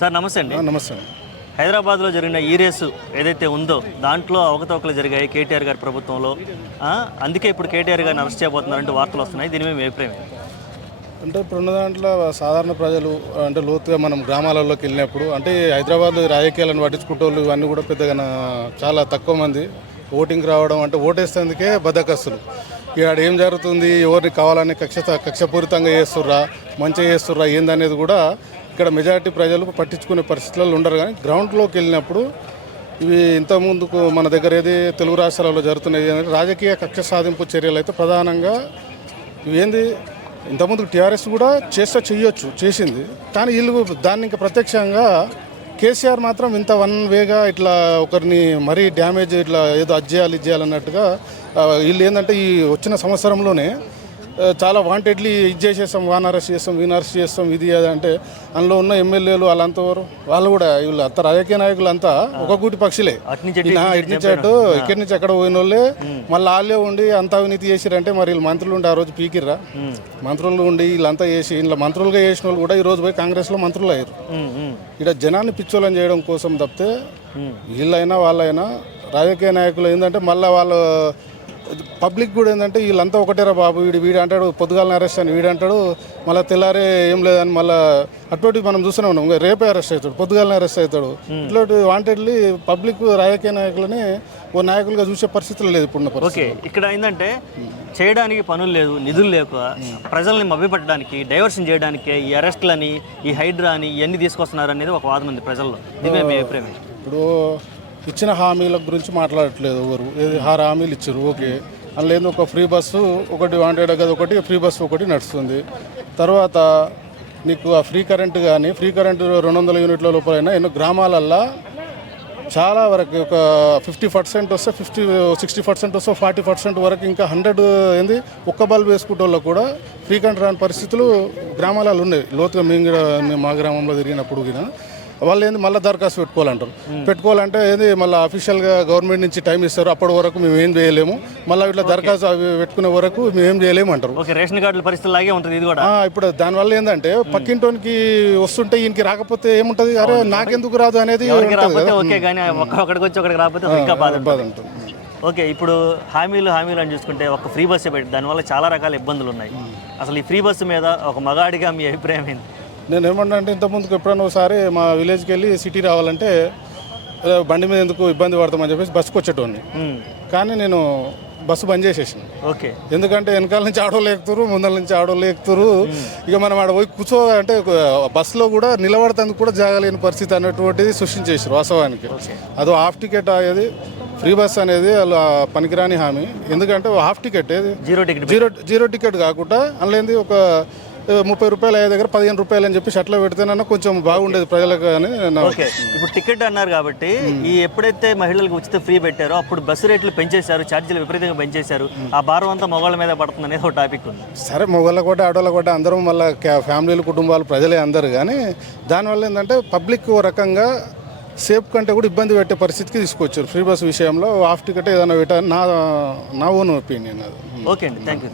Sir నమస్తే అండి. నమస్తే. హైదరాబాద్లో జరిగిన ఈ రేసు ఏదైతే ఉందో దాంట్లో అవకతవకలు జరిగాయి కేటీఆర్ గారి ప్రభుత్వంలో. అందుకే ఇప్పుడు కేటీఆర్ గారిని అరెస్ట్ చేయబోతున్నారంటే వార్తలు వస్తున్నాయి. దీని మీద అభిప్రాయం అంటే ఇప్పుడున్న దాంట్లో సాధారణ ప్రజలు అంటే లోతుగా మనం గ్రామాలలోకి వెళ్ళినప్పుడు అంటే హైదరాబాద్లో రాజకీయాలను పట్టించుకుంటోళ్ళు ఇవన్నీ కూడా పెద్దగా చాలా తక్కువ మంది ఓటింగ్ రావడం అంటే ఓటేసేందుకే బద్దకస్తులు. ఇక్కడ ఏం జరుగుతుంది, ఎవరిని కావాలని కక్షపూరితంగా చేస్తుర్రా, మంచిగా చేస్తుర్రా ఏందనేది కూడా ఇక్కడ మెజారిటీ ప్రజలు పట్టించుకునే పరిస్థితుల్లో ఉండరు. కానీ గ్రౌండ్లోకి వెళ్ళినప్పుడు ఇవి ఇంతకుముందుకు మన దగ్గర ఏది తెలుగు రాష్ట్రాలలో జరుగుతున్నాయి అంటే రాజకీయ కక్ష సాధింపు చర్యలు అయితే ప్రధానంగా ఇవేంది ఇంతకుముందు టీఆర్ఎస్ కూడా చేయొచ్చు చేసింది. కానీ వీళ్ళు దాన్ని ఇంకా ప్రత్యక్షంగా కేసీఆర్ మాత్రం ఇంత వన్ వేగా ఇట్లా ఒకరిని మరీ డ్యామేజ్ ఇట్లా ఏదో ఇది చేయాలన్నట్టుగా వీళ్ళు ఏంటంటే ఈ వచ్చిన సంవత్సరంలోనే చాలా వాంటెడ్లీ ఇది చేసేస్తాం, వాన్ అరెస్ట్ చేస్తాం, వీన్ అరెస్ట్ చేస్తాం, ఇది అంటే అందులో ఉన్న ఎమ్మెల్యేలు వాళ్ళంతా వాళ్ళు కూడా వీళ్ళు అంత రాజకీయ నాయకులు అంతా ఒక గూటి పక్షులే. ఇటు నుంచి అటు ఇక్కడి నుంచి ఎక్కడ పోయిన వాళ్ళే మళ్ళీ వాళ్ళే ఉండి అంత అవినీతి చేసిరంటే మరి వీళ్ళు మంత్రులు ఉండి ఆ రోజు పీకిర్రా, మంత్రులు ఉండి వీళ్ళంతా చేసి ఇలా మంత్రులుగా చేసిన వాళ్ళు కూడా ఈ రోజు పోయి కాంగ్రెస్లో మంత్రులు అయ్యారు. ఇక్కడ జనాన్ని పిచ్చోళ్ళని చేయడం కోసం తప్పితే వీళ్ళైనా వాళ్ళైనా రాజకీయ నాయకులు ఏంటంటే మళ్ళీ వాళ్ళు పబ్లిక్ కూడా ఏంటంటే వీళ్ళంతా ఒకటేరా బాబు, వీడు అంటాడు పొద్దుగాలని అరెస్ట్ అని, వీడు అంటాడు మళ్ళీ తెల్లారే ఏం లేదని మళ్ళీ అటువంటి మనం చూస్తూనే ఉన్నాం. ఇంకా రేపే అరెస్ట్ అవుతాడు, పొద్దుగాలని అరెస్ట్ అవుతాడు. ఇట్లాంటి వాంటెడ్లీ పబ్లిక్ రాజకీయ నాయకులని ఓ నాయకులుగా చూసే పరిస్థితులు లేదు ఇప్పుడున్న పరిస్థితి. ఇక్కడ ఏంటంటే చేయడానికి పనులు లేదు, నిధులు లేక ప్రజల్ని మభ్యపెట్టడానికి డైవర్షన్ చేయడానికి ఈ అరెస్టులని ఈ హైడ్రా అని ఇవన్నీ తీసుకొస్తున్నారు అనేది ఒక వాదం ఉంది ప్రజల్లో. దీని మీ అభిప్రాయం? ఇప్పుడు ఇచ్చిన హామీల గురించి మాట్లాడట్లేదు ఎవరు. 6 హామీలు ఇచ్చారు, ఓకే. అందులో ఏందో ఒక ఫ్రీ బస్సు ఒకటి వాంటెడ్ కదా, ఒకటి ఫ్రీ బస్సు ఒకటి నడుస్తుంది. తర్వాత నీకు ఆ ఫ్రీ కరెంటు కానీ ఫ్రీ కరెంటు 200 యూనిట్ల లోపలైనా ఎన్నో గ్రామాలల్లో చాలా వరకు ఒక 50% వస్తే 60% వస్తే 40% వరకు ఇంకా 100 ఏంది ఒక్క బల్బు వేసుకుంటే వాళ్ళకు కూడా ఫ్రీ కరెంట్ రాని పరిస్థితులు గ్రామాలలో ఉన్నాయి. లోతుగా మేము మా గ్రామంలో తిరిగినప్పుడు కూడా వాళ్ళు ఏంది మళ్ళీ దరఖాస్తు పెట్టుకోవాలంటారు. పెట్టుకోవాలంటే ఏది మళ్ళీ అఫీషియల్గా గవర్నమెంట్ నుంచి టైం ఇస్తారు, అప్పటి వరకు మేము ఏం చేయలేము, మళ్ళీ ఇట్లా దరఖాస్తు అవి పెట్టుకునే వరకు మేము ఏం చేయలేము అంటారు. రేషన్ కార్డుల పరిస్థితి లాగే ఉంటుంది ఇది కూడా. ఇప్పుడు దానివల్ల ఏంటంటే పక్కింటోనికి వస్తుంటే ఈయనకి రాకపోతే ఏముంటుంది, అరే నాకెందుకు రాదు అనేది ఓకే. ఇప్పుడు హామీలు అని చూసుకుంటే ఒక ఫ్రీ బస్సు పెట్టి దానివల్ల చాలా రకాల ఇబ్బందులు ఉన్నాయి. అసలు ఈ ఫ్రీ బస్సు మీద ఒక మగాడిగా మీ అభిప్రాయం ఏంటి? నేను ఏమన్నా అంటే ఇంతకుముందుకు ఎప్పుడైనా ఒకసారి మా విలేజ్కి వెళ్ళి సిటీ రావాలంటే బండి మీద ఎందుకు ఇబ్బంది పడతామని చెప్పేసి బస్సుకు వచ్చేటోని. కానీ నేను బస్సు బంద్ చేసేసాను. ఓకే. ఎందుకంటే వెనకాల నుంచి ఆడోళ్ళు ఎక్కుతారు, ముందల నుంచి ఆడోళ్ళు ఎక్కుతారు. ఇక మనం ఆడ పోయి అంటే బస్సులో కూడా నిలబడతానికి కూడా జాగలేని పరిస్థితి అనేటువంటిది సృష్టించేసారు వాస్తవానికి. అదో హాఫ్ టికెట్ అయ్యేది ఫ్రీ బస్ అనేది వాళ్ళు పనికిరాని హామీ. ఎందుకంటే హాఫ్ టికెట్ ఏది జీరో టికెట్ కాకుండా అందులో ఒక 30 రూపాయలు అయ్యే దగ్గర 15 రూపాయలు అని చెప్పి అట్లా పెడితేనన్నా కొంచెం బాగుండేది ప్రజలకు. అని ఇప్పుడు టికెట్ అన్నారు కాబట్టి ఈ ఎప్పుడైతే మహిళలకు ఉచిత ఫ్రీ పెట్టారో అప్పుడు బస్సు రేట్లు పెంచేశారు, ఛార్జీలు విపరీతంగా పెంచేశారు. ఆ భారం అంతా మొగళ్ళ మీద పడుతుంది అనేది ఒక టాపిక్ ఉంది. సరే, మొగళ్ళ కూడా ఆడవాళ్ళ కూడా అందరూ మళ్ళీ ఫ్యామిలీలు కుటుంబాలు ప్రజలే అందరు. కానీ దానివల్ల ఏంటంటే పబ్లిక్ ఓ రకంగా సేఫ్ కంటే కూడా ఇబ్బంది పెట్టే పరిస్థితికి తీసుకొచ్చారు ఫ్రీ బస్ విషయంలో. హాఫ్ టికెట్ ఏదైనా పెట్టారు నా ఓన్ ఒపీనియన్ అది. ఓకే అండి, థ్యాంక్ యూ.